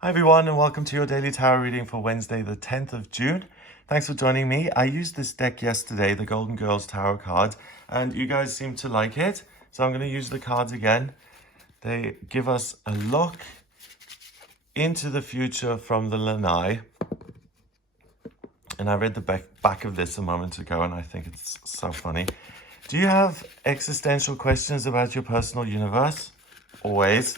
Hi everyone, and welcome to your daily tarot reading for Wednesday the 10th of June. Thanks for joining me. I used this deck yesterday, the Golden Girls Tarot cards, and you guys seem to like it. So I'm going to use the cards again. They give us a look into the future from the lanai. And I read the back of this a moment ago, and I think it's so funny. Do you have existential questions about your personal universe? Always.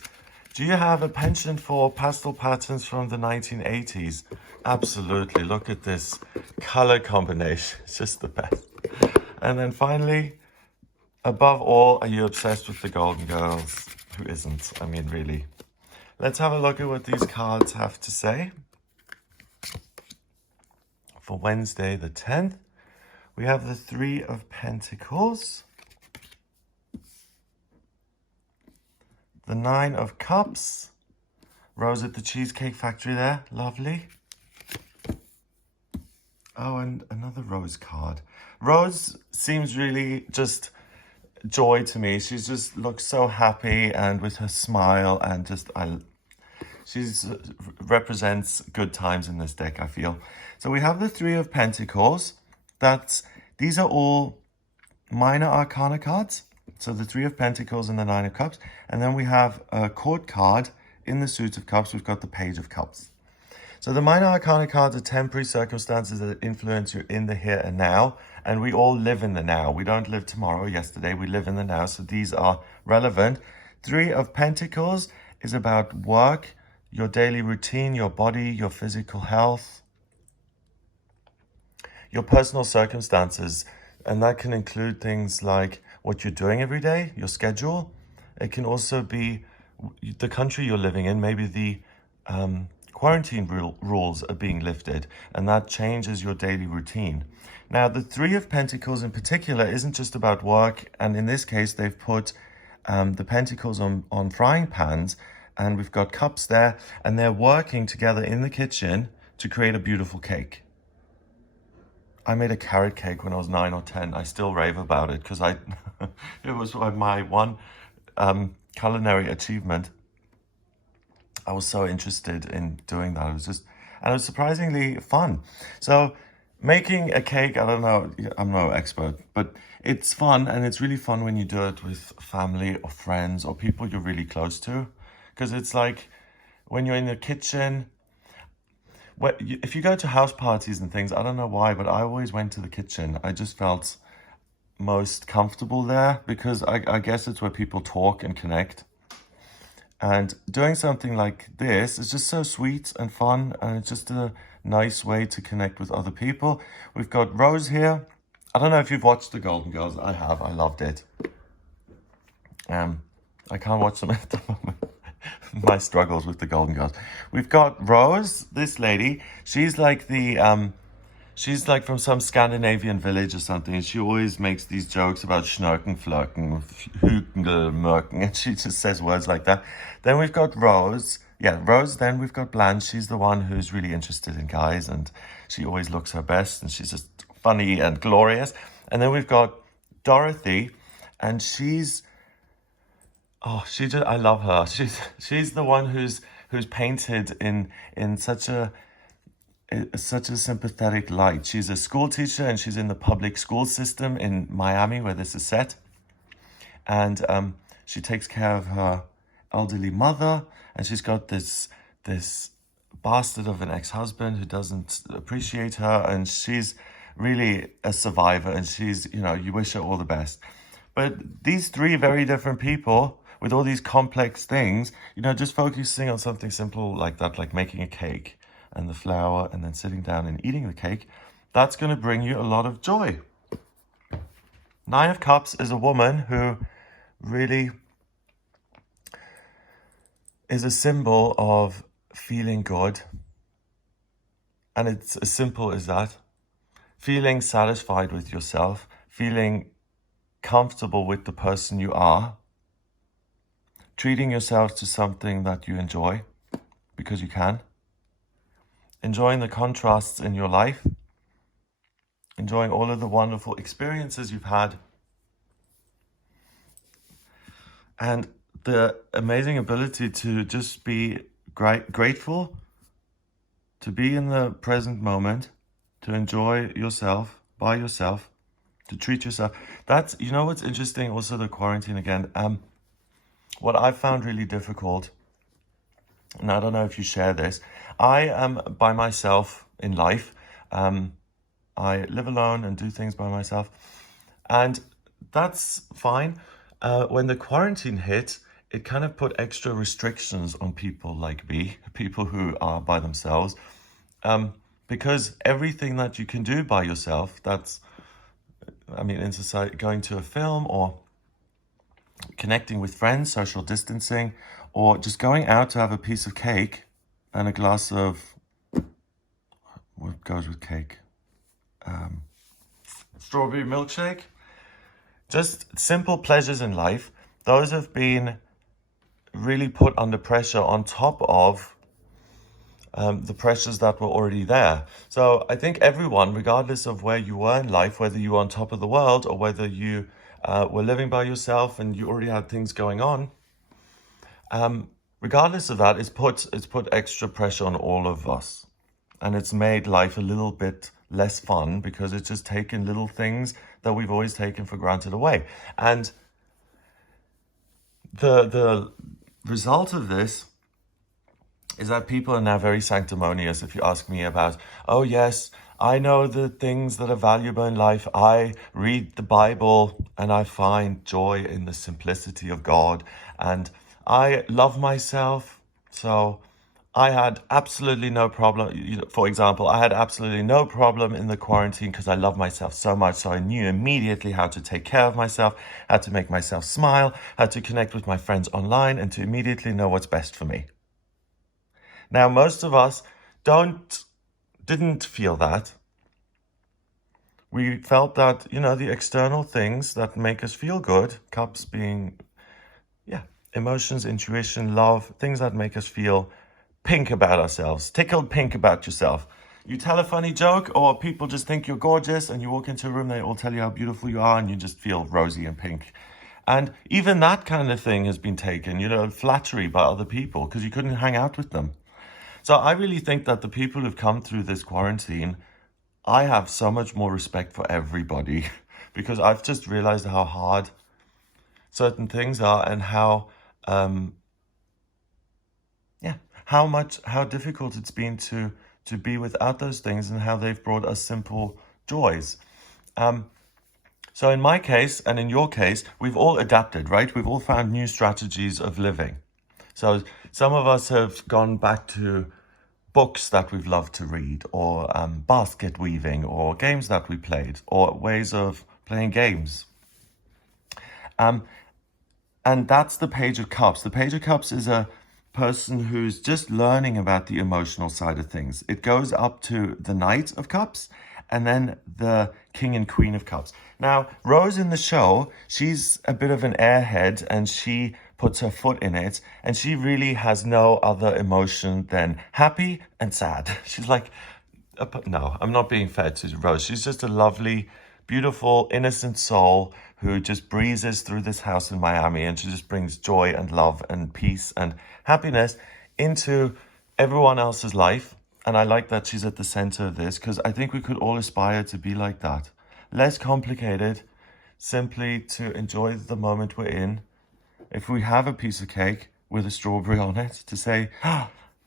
Do you have a penchant for pastel patterns from the 1980s? Absolutely. Look at this color combination. It's just the best. And then finally, above all, are you obsessed with the Golden Girls? Who isn't? I mean, really. Let's have a look at what these cards have to say. For Wednesday the 10th, we have the Three of Pentacles, the Nine of Cups, Rose at the Cheesecake Factory there, lovely. Oh, and another Rose card. Rose seems really just joy to me. She just looks so happy and with her smile and just, she's represents good times in this deck, I feel. So we have the Three of Pentacles. These are all minor arcana cards. So the Three of Pentacles and the Nine of Cups. And then we have a court card in the Suit of Cups. We've got the Page of Cups. So the minor arcana cards are temporary circumstances that influence you in the here and now. And we all live in the now. We don't live tomorrow or yesterday. We live in the now. So these are relevant. Three of Pentacles is about work, your daily routine, your body, your physical health, your personal circumstances. And that can include things like what you're doing every day, your schedule. It can also be the country you're living in. Maybe the quarantine rules are being lifted, and that changes your daily routine. Now, the Three of Pentacles in particular isn't just about work, and in this case, they've put the pentacles on frying pans, and we've got cups there, and they're working together in the kitchen to create a beautiful cake. I made a carrot cake when I was 9 or 10. I still rave about it because it was my one culinary achievement. I was so interested in doing that. And it was surprisingly fun. So making a cake, I don't know, I'm no expert, but it's fun, and it's really fun when you do it with family or friends or people you're really close to. Because it's like when you're in the kitchen, if you go to house parties and things, I don't know why, but I always went to the kitchen. I just felt most comfortable there because I guess it's where people talk and connect. And doing something like this is just so sweet and fun, and it's just a nice way to connect with other people. We've got Rose here. I don't know if you've watched The Golden Girls. I have. I loved it. I can't watch them at the moment. My struggles with The Golden Girls. We've got Rose, this lady. She's like she's like from some Scandinavian village or something, and she always makes these jokes about schnurken, flirken, hügel, mörken, and she just says words like that. Then we've got Rose. Yeah, Rose. Then we've got Blanche. She's the one who's really interested in guys, and she always looks her best, and she's just funny and glorious. And then we've got Dorothy, and I love her. She's the one who's painted in such a sympathetic light. She's a school teacher, and she's in the public school system in Miami where this is set. And she takes care of her elderly mother, and she's got this bastard of an ex-husband who doesn't appreciate her, and she's really a survivor, and she's, you wish her all the best. But these three very different people with all these complex things, just focusing on something simple like that, like making a cake and the flour, and then sitting down and eating the cake, that's going to bring you a lot of joy. Nine of Cups is a woman who really is a symbol of feeling good. And it's as simple as that. Feeling satisfied with yourself, feeling comfortable with the person you are, treating yourself to something that you enjoy because you can, enjoying the contrasts in your life, enjoying all of the wonderful experiences you've had, and the amazing ability to just be grateful to be in the present moment, to enjoy yourself, by yourself, to treat yourself. That's, you know what's interesting, also the quarantine again, what I found really difficult, and I don't know if you share this, I am by myself in life. I live alone and do things by myself, and that's fine. When the quarantine hit, it kind of put extra restrictions on people like me, people who are by themselves, because everything that you can do by yourself, that's, I mean, in society, going to a film or connecting with friends, social distancing, or just going out to have a piece of cake and a glass of, what goes with cake? Strawberry milkshake. Just simple pleasures in life. Those have been really put under pressure on top of the pressures that were already there. So I think everyone, regardless of where you were in life, whether you were on top of the world or whether you were living by yourself and you already had things going on, regardless of that, it's put extra pressure on all of us. And it's made life a little bit less fun because it's just taken little things that we've always taken for granted away. And the result of this is that people are now very sanctimonious. If you ask me about, oh yes, I know the things that are valuable in life. I read the Bible and I find joy in the simplicity of God. And I love myself. So I had absolutely no problem. For example, I had absolutely no problem in the quarantine because I love myself so much. So I knew immediately how to take care of myself, how to make myself smile, how to connect with my friends online, and to immediately know what's best for me. Now, most of us didn't feel that. We felt that, the external things that make us feel good, cups being, emotions, intuition, love, things that make us feel pink about ourselves, tickled pink about yourself. You tell a funny joke or people just think you're gorgeous and you walk into a room, they all tell you how beautiful you are and you just feel rosy and pink. And even that kind of thing has been taken, flattery by other people because you couldn't hang out with them. So I really think that the people who've come through this quarantine, I have so much more respect for everybody because I've just realized how hard certain things are and how difficult it's been to be without those things and how they've brought us simple joys. So in my case and in your case, we've all adapted, right? We've all found new strategies of living. So some of us have gone back to books that we've loved to read, or basket weaving, or games that we played, or ways of playing games. And that's the Page of Cups. The Page of Cups is a person who's just learning about the emotional side of things. It goes up to the Knight of Cups and then the King and Queen of Cups. Now, Rose in the show, she's a bit of an airhead and she puts her foot in it and she really has no other emotion than happy and sad. She's like, no, I'm not being fair to Rose. She's just a lovely, beautiful, innocent soul who just breezes through this house in Miami and she just brings joy and love and peace and happiness into everyone else's life. And I like that she's at the center of this because I think we could all aspire to be like that. Less complicated, simply to enjoy the moment we're in. If we have a piece of cake with a strawberry on it, to say,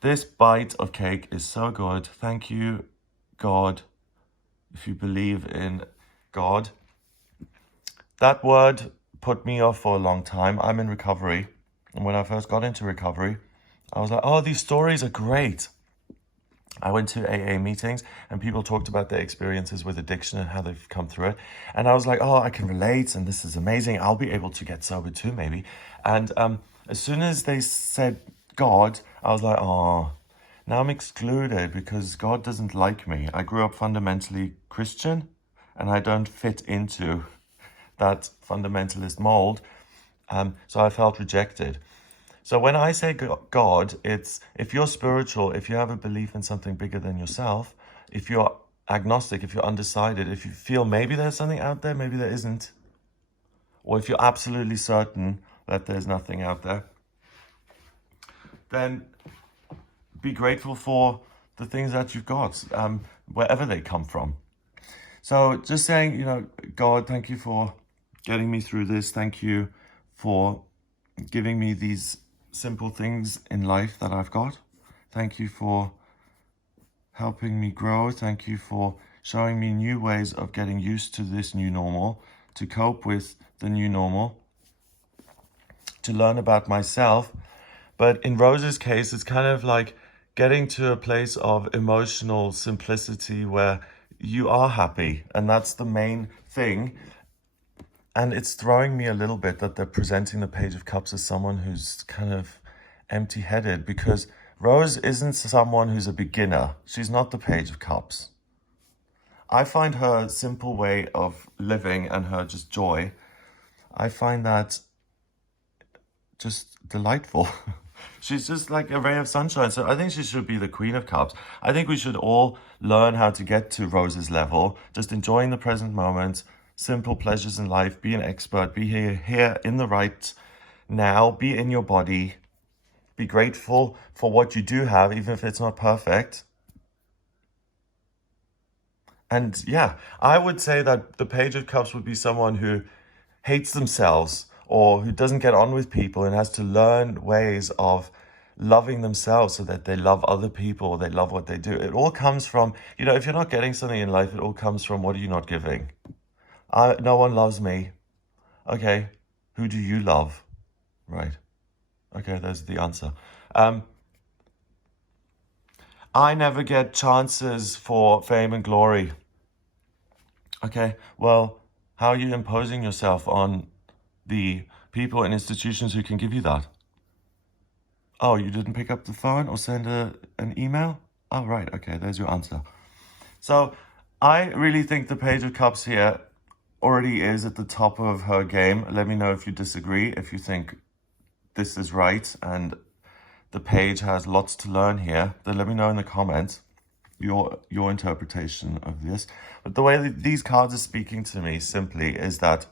this bite of cake is so good. Thank you, God, if you believe in God. That word put me off for a long time. I'm in recovery. And when I first got into recovery, I was like, oh, these stories are great. I went to AA meetings and people talked about their experiences with addiction and how they've come through it. And I was like, oh, I can relate and this is amazing. I'll be able to get sober too, maybe. And as soon as they said God, I was like, oh, now I'm excluded because God doesn't like me. I grew up fundamentally Christian and I don't fit into that fundamentalist mold. So I felt rejected. So when I say God, it's if you're spiritual, if you have a belief in something bigger than yourself, if you're agnostic, if you're undecided, if you feel maybe there's something out there, maybe there isn't, or if you're absolutely certain that there's nothing out there, then be grateful for the things that you've got, wherever they come from. So just saying, God, thank you for getting me through this. Thank you for giving me these simple things in life that I've got. Thank you for helping me grow. Thank you for showing me new ways of getting used to this new normal, to cope with the new normal, to learn about myself. But in Rose's case, it's kind of like getting to a place of emotional simplicity where you are happy, and that's the main thing. And it's throwing me a little bit that they're presenting the Page of Cups as someone who's kind of empty-headed, because Rose isn't someone who's a beginner. She's not the Page of Cups. I find her simple way of living and her just joy, I find that just delightful. She's just like a ray of sunshine. So I think she should be the Queen of Cups. I think we should all learn how to get to Rose's level, just enjoying the present moment, simple pleasures in life, be an expert, be here in the right now, be in your body, be grateful for what you do have, even if it's not perfect. And yeah, I would say that the Page of Cups would be someone who hates themselves or who doesn't get on with people and has to learn ways of loving themselves so that they love other people or they love what they do. It all comes from, if you're not getting something in life, it all comes from what are you not giving? No one loves me. Okay, who do you love? Right. Okay, there's the answer. I never get chances for fame and glory. Okay, well, how are you imposing yourself on the people and institutions who can give you that? Oh, you didn't pick up the phone or send an email? Oh, right, okay, there's your answer. So I really think the Page of Cups here already is at the top of her game. Let me know if you disagree, if you think this is right and the page has lots to learn here. Then let me know in the comments your interpretation of this. But the way that these cards are speaking to me simply is that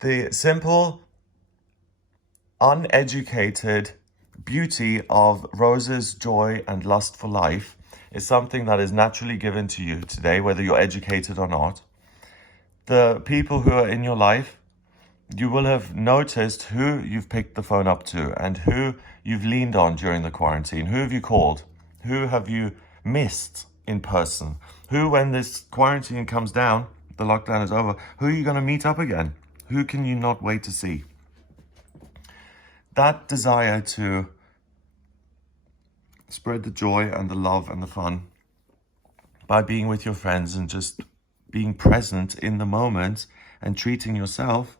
the simple, uneducated beauty of Rose's joy and lust for life is something that is naturally given to you today, whether you're educated or not. The people who are in your life, you will have noticed who you've picked the phone up to and who you've leaned on during the quarantine. Who have you called? Who have you missed in person? Who, when this quarantine comes down, the lockdown is over, who are you going to meet up again? Who can you not wait to see? That desire to spread the joy and the love and the fun by being with your friends and just being present in the moment and treating yourself,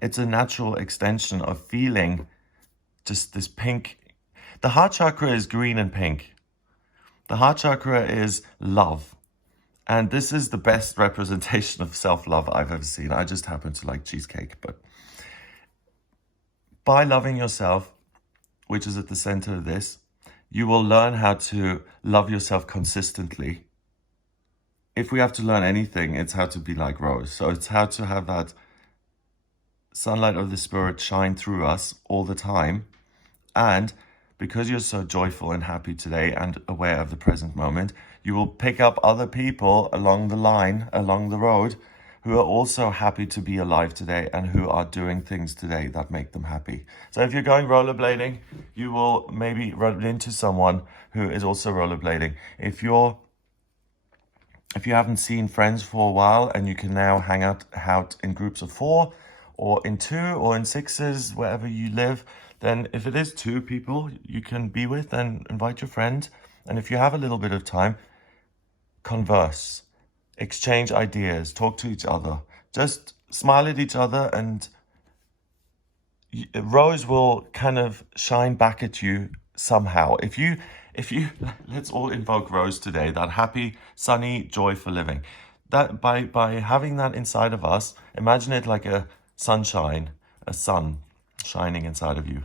it's a natural extension of feeling just this pink. The heart chakra is green and pink. The heart chakra is love. And this is the best representation of self-love I've ever seen. I just happen to like cheesecake. But by loving yourself, which is at the center of this, you will learn how to love yourself consistently. If we have to learn anything, it's how to be like Rose. So it's how to have that sunlight of the spirit shine through us all the time. And because you're so joyful and happy today and aware of the present moment, you will pick up other people along the line, along the road, who are also happy to be alive today and who are doing things today that make them happy. So if you're going rollerblading, you will maybe run into someone who is also rollerblading. If you haven't seen friends for a while and you can now hang out in groups of 4 or in 2 or in 6s, wherever you live, then if it is 2 people you can be with, then invite your friend. And if you have a little bit of time, converse, exchange ideas, talk to each other, just smile at each other, and Rose will kind of shine back at you somehow. If you, let's all invoke Rose today, that happy, sunny joy for living. That by having that inside of us, imagine it like a sunshine, a sun shining inside of you.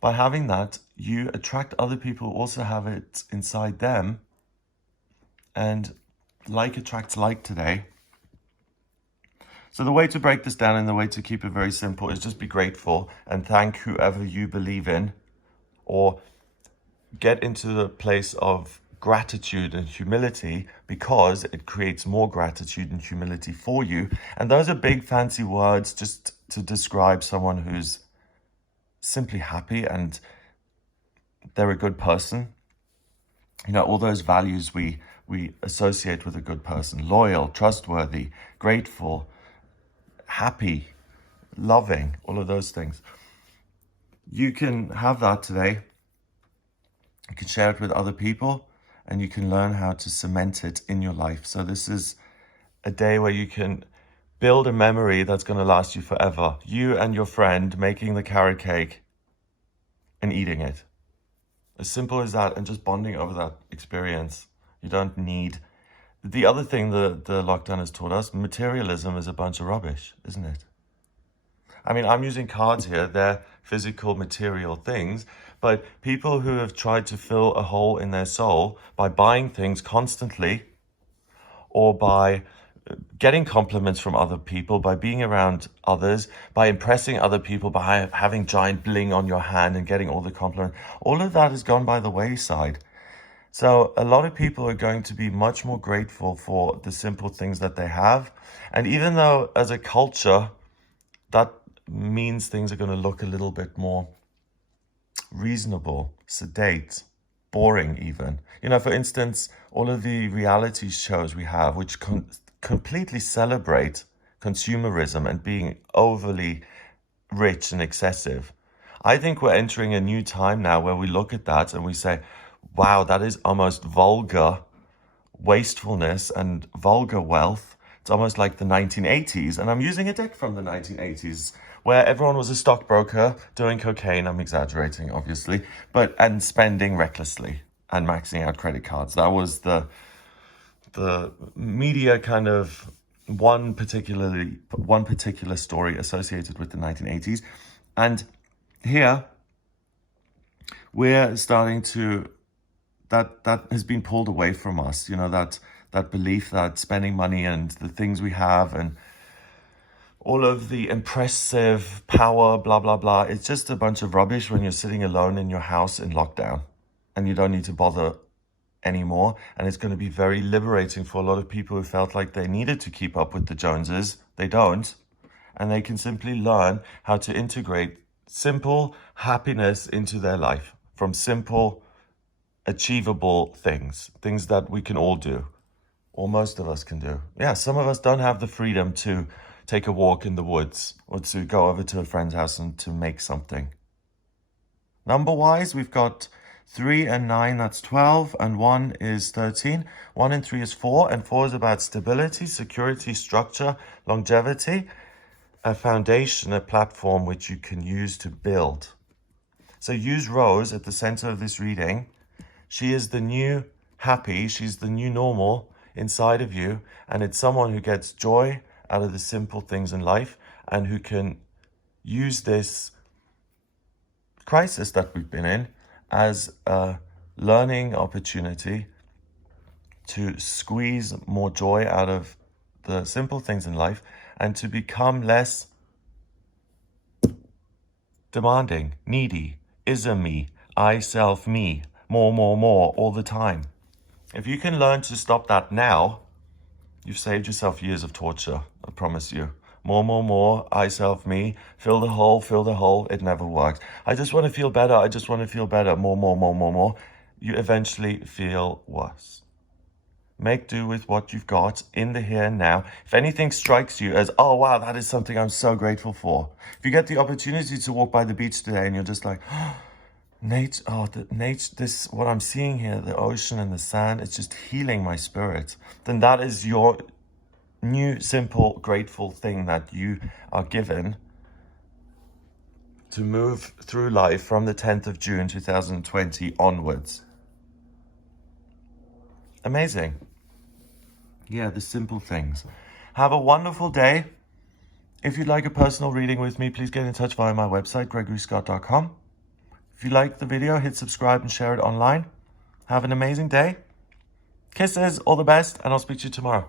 By having that, you attract other people who also have it inside them, and like attracts like today. So the way to break this down and the way to keep it very simple is just be grateful and thank whoever you believe in or get into the place of gratitude and humility, because it creates more gratitude and humility for you. And those are big fancy words just to describe someone who's simply happy and they're a good person. You know, all those values we associate with a good person: loyal, trustworthy, grateful, happy, loving, all of those things. You can have that today. You can share it with other people, and you can learn how to cement it in your life. So this is a day where you can build a memory that's going to last you forever. You and your friend making the carrot cake and eating it. As simple as that, and just bonding over that experience. You don't need... The other thing the lockdown has taught us, materialism is a bunch of rubbish, isn't it? I mean, I'm using cards here. They're physical, material things. But people who have tried to fill a hole in their soul by buying things constantly, or by getting compliments from other people, by being around others, by impressing other people, by having giant bling on your hand and getting all the compliments, all of that has gone by the wayside. So a lot of people are going to be much more grateful for the simple things that they have. And even though as a culture, that means things are going to look a little bit more reasonable, sedate, boring even. You know, for instance, all of the reality shows we have, which completely celebrate consumerism and being overly rich and excessive. I think we're entering a new time now where we look at that and we say, wow, that is almost vulgar wastefulness and vulgar wealth. It's almost like the 1980s. And I'm using a deck from the 1980s where everyone was a stockbroker doing cocaine. I'm exaggerating, obviously, and spending recklessly and maxing out credit cards. That was the media kind of one particular story associated with the 1980s. And here we're starting to, that has been pulled away from us, you know, that belief that spending money and the things we have and all of the impressive power, blah, blah, blah, it's just a bunch of rubbish when you're sitting alone in your house in lockdown and you don't need to bother anymore. And it's going to be very liberating for a lot of people who felt like they needed to keep up with the Joneses. They don't. And they can simply learn how to integrate simple happiness into their life from simple, achievable things that we can all do, or most of us can do. Yeah, some of us don't have the freedom to take a walk in the woods or to go over to a friend's house and to make something. Number-wise, we've got 3 and 9, that's 12, and 1 is 13. 1 and 3 is 4, and 4 is about stability, security, structure, longevity, a foundation, a platform which you can use to build. So use Rose at the center of this reading. She is the new happy, she's the new normal inside of you, and it's someone who gets joy out of the simple things in life and who can use this crisis that we've been in as a learning opportunity to squeeze more joy out of the simple things in life and to become less demanding, needy, is-a-me, I, self, me, more, all the time. If you can learn to stop that now, you've saved yourself years of torture, I promise you. More, I, self, me, fill the hole, it never works. I just want to feel better, more. You eventually feel worse. Make do with what you've got in the here and now. If anything strikes you as, oh wow, that is something I'm so grateful for. If you get the opportunity to walk by the beach today and you're just like, nature, this, what I'm seeing here, the ocean and the sand, it's just healing my spirit, then that is your new, simple, grateful thing that you are given to move through life from the 10th of June, 2020 onwards. Amazing. Yeah, the simple things. Have a wonderful day. If you'd like a personal reading with me, please get in touch via my website, gregoryscott.com. If you like the video, hit subscribe and share it online. Have an amazing day. Kisses, all the best, and I'll speak to you tomorrow.